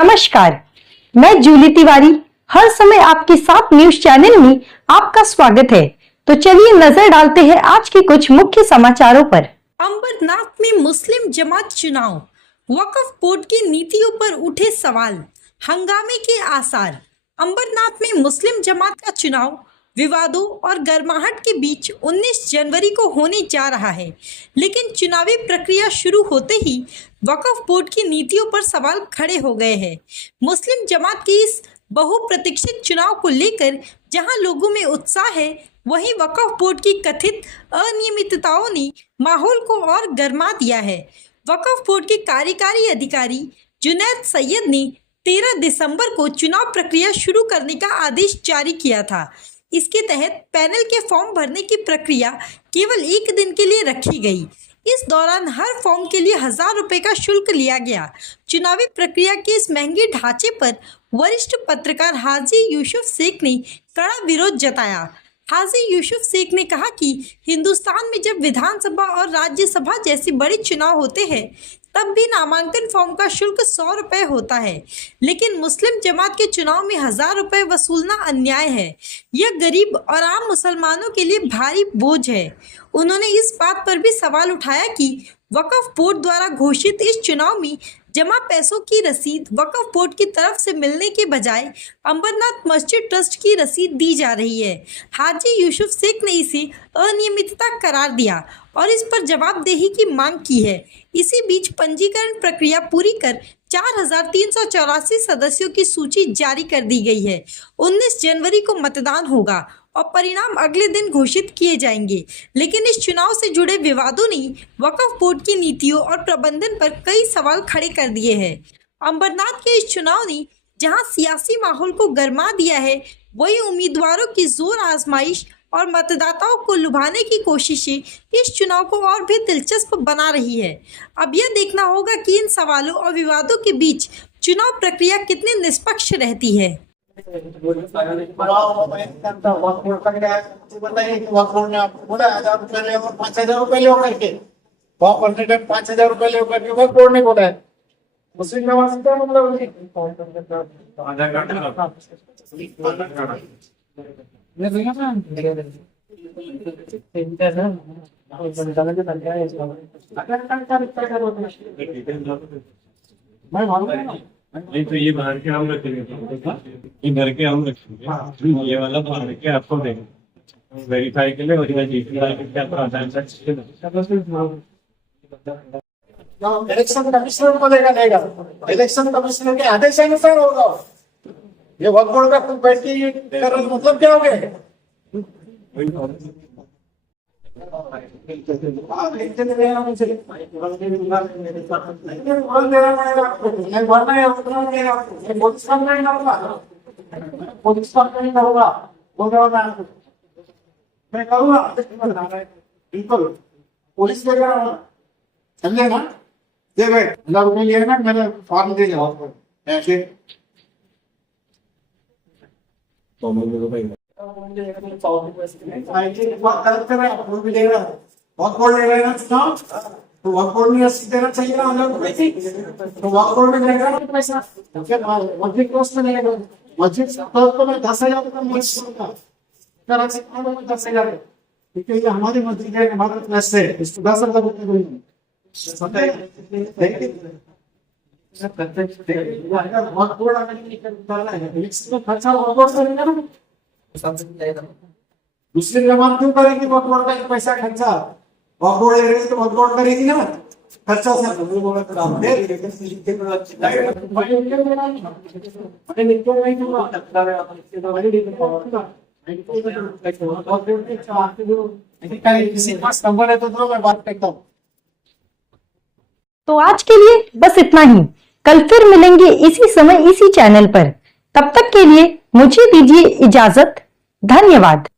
नमस्कार, मैं जूली तिवारी हर समय आपके साथ न्यूज चैनल में आपका स्वागत है। तो चलिए नजर डालते हैं आज के कुछ मुख्य समाचारों पर। अंबरनाथ में मुस्लिम जमात चुनाव, वक्फ बोर्ड की नीतियों पर उठे सवाल, हंगामे के आसार। अंबरनाथ में मुस्लिम जमात का चुनाव विवादों और गर्माहट के बीच 19 जनवरी को होने जा रहा है, लेकिन चुनावी प्रक्रिया शुरू होते ही वक्फ बोर्ड की नीतियों पर सवाल खड़े हो गए हैं। मुस्लिम जमात की इस बहुप्रतीक्षित चुनाव को लेकर जहां लोगों में उत्साह है, वहीं वक्फ बोर्ड की कथित अनियमितताओं ने माहौल को और गर्मा दिया है। वक्फ बोर्ड के कार्यकारी अधिकारी जुनैद सैयद ने 13 दिसंबर को चुनाव प्रक्रिया शुरू करने का आदेश जारी किया था। इसके तहत पैनल के फॉर्म भरने की प्रक्रिया केवल 1 दिन के लिए रखी गई। इस दौरान हर फॉर्म के लिए 1000 रुपये का शुल्क लिया गया। चुनावी प्रक्रिया के इस महंगे ढांचे पर वरिष्ठ पत्रकार हाजी यूसुफ शेख ने कड़ा विरोध जताया। हाजी यूसुफ शेख ने कहा कि हिंदुस्तान में जब विधानसभा और राज्यसभा जैसे बड़े चुनाव होते हैं, तब भी नामांकन फॉर्म का शुल्क 100 रुपये होता है, लेकिन मुस्लिम जमात के चुनाव में 1000 रुपये वसूलना अन्याय है। यह गरीब और आम मुसलमानों के लिए भारी बोझ है। उन्होंने इस बात पर भी सवाल उठाया कि वक्फ बोर्ड द्वारा घोषित इस चुनाव में जमा पैसों की रसीद वक्फ बोर्ड की तरफ से मिलने के बजाय अंबरनाथ मस्जिद ट्रस्ट की रसीद दी जा रही है। हाजी यूसुफ शेख ने इसे अनियमितता करार दिया और इस पर जवाबदेही की मांग की है। इसी बीच पंजीकरण प्रक्रिया पूरी कर 4384 सदस्यों की सूची जारी कर दी गई है। 19 जनवरी को मतदान होगा और परिणाम अगले दिन घोषित किए जाएंगे, लेकिन इस चुनाव से जुड़े विवादों ने वक्फ बोर्ड की नीतियों और प्रबंधन पर कई सवाल खड़े कर दिए हैं। अंबरनाथ के इस चुनाव ने जहां सियासी माहौल को गरमा दिया है, वही उम्मीदवारों की जोर आजमाइश और मतदाताओं को लुभाने की कोशिशें इस चुनाव को और भी दिलचस्प बना रही है। अब यह देखना होगा कि इन सवालों और विवादों के बीच चुनाव प्रक्रिया कितनी निष्पक्ष रहती है। मुस्लिम नवाज का मतलब नहीं तो ये बाहर के हम रखेंगे, ये घर के हम रखेंगे, ये वाला बाहर के आपको देंगे वेरीफाई के लिए। और इलेक्शन कमिश्नर को देगा, इलेक्शन कमिश्नर के आदेशानुसार होगा। ये वक्फ बोर्ड का कुछ बैठ के मतलब क्या हो गया? मैं करूँगा, बिल्कुल पुलिस देगा, समझे ना? दे गए 1000 रुपये लिए ना, मैंने फॉर्म दे दिया ऐसे। तो वक्फ बोर्ड में रसीद देना चाहिए ना, 1000 रुपये। तो वक्फ बोर्ड में देगा ना पैसा, मस्जिद ट्रस्ट में देगा। मस्जिद ट्रस्ट को मैं 10,000 रुपये मस्जिद का 10,000, क्योंकि ये हमारी मस्जिद है, हमारा ट्रस्ट है, इसको 10,000 रुपये देंगे। मुस्लिम जमात क्यों करेगी वक्फ बोर्ड का पैसा खर्चा? वक्फ बोर्ड करेगी तो वक्फ बोर्ड करेगी ना खर्चा से। किसी पास नंबर है तो मैं बात करता हूँ। तो आज के लिए बस इतना ही। कल फिर मिलेंगे इसी समय इसी चैनल पर। तब तक के लिए मुझे दीजिए इजाजत। धन्यवाद।